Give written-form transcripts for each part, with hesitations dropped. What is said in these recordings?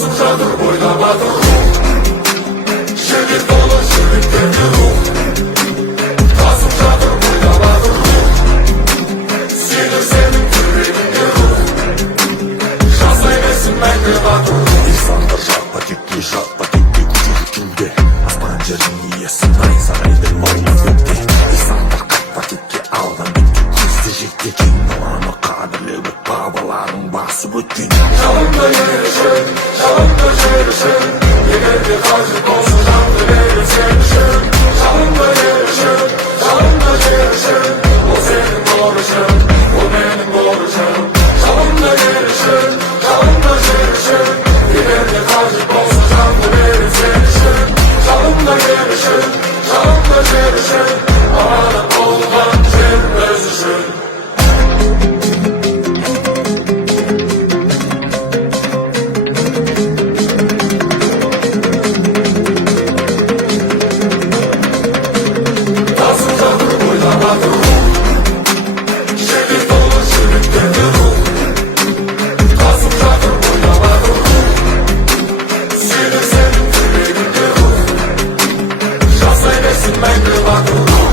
Kasımcadır oynamadır ruh. Şehir dolu şehirleri ruh. Kasımcadır oynamadır ruh. Sinir senin yüreğinde ruh. Şans eylesin menkıbadır ruh. İnsanlar şappatikli kucuk külde. Asmancırın yesin saraydır oğlum bitti. İnsanlar kappatikli aldan bitti. Kızdıcıklı cinnalanı kadırlı ve babaların bası bütün. Çalımda yarışın, çalımda yarışın. Yenerli karşı olsun canlı verir sevişin. Çalımda yarışın, çalımda yarışın. O senin borcun, o benim borcum. Çalımda yarışın, çalımda yarışın. Yenerli karşı olsun canlı verir sevişin. Çalımda yarışın, çalımda yarışın. Amanın oldan cer özüşün. Şehir dolu şehirleri ruh. Kasımcadır oynamadır ruh. Sinir senin yüreğinde ruh. Şans eylesin menkıbadır ruh.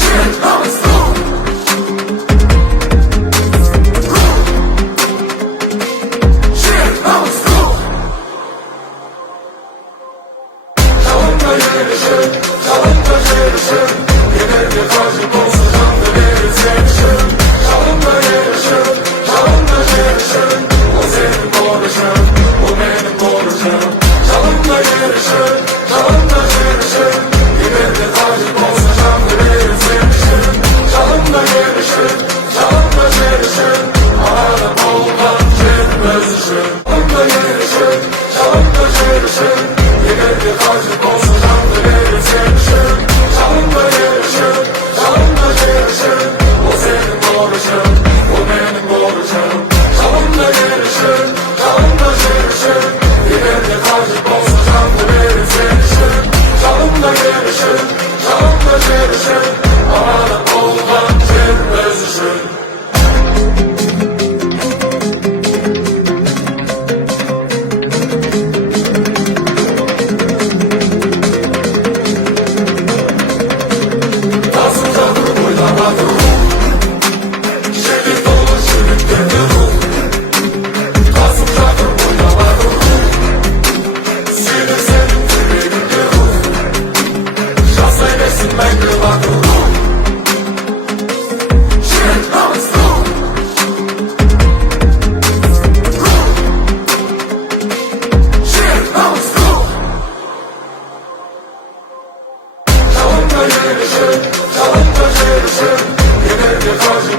Şehir namız ruh. Şehir namız ruh. Çalımda yarışın, çalımda yarışın. Yenerli karşı olsun canlı verir sevişin. Çalımda yarışın, çalımda yarışın. O senin borcun, o benim borcum. Çalımda yarışın, çalımda yarışın. Yenerli karşı olsun canlı verir sevişin. Çalımda yarışın, çalımda yarışın. Amanın oldan cer özüşün. Çalımda yarışın, çalımda yarışın. Yenerli karşı olsun canlı verir sevişin. Çalımda yarışın, çalımda yarışın. O senin borcun, o benim borcum. Çalımda yarışın, çalımda yarışın. Yenerli karşı olsun canlı verir sevişin. Çalımda yarışın, çalımda yarışın. Amanın oldan cer özüşün. Kasımcadır oynamadır ruh. Şehir dolu şehirleri ruh. Kasımcadır oynamadır ruh. Sinir senin yüreğinde ruh. Şans eylesin menkıbadır ruh. Şehir namız ruh. Şehir namız ruh. Çalımda yarışın, çalımda yarışın. Yenerli karşı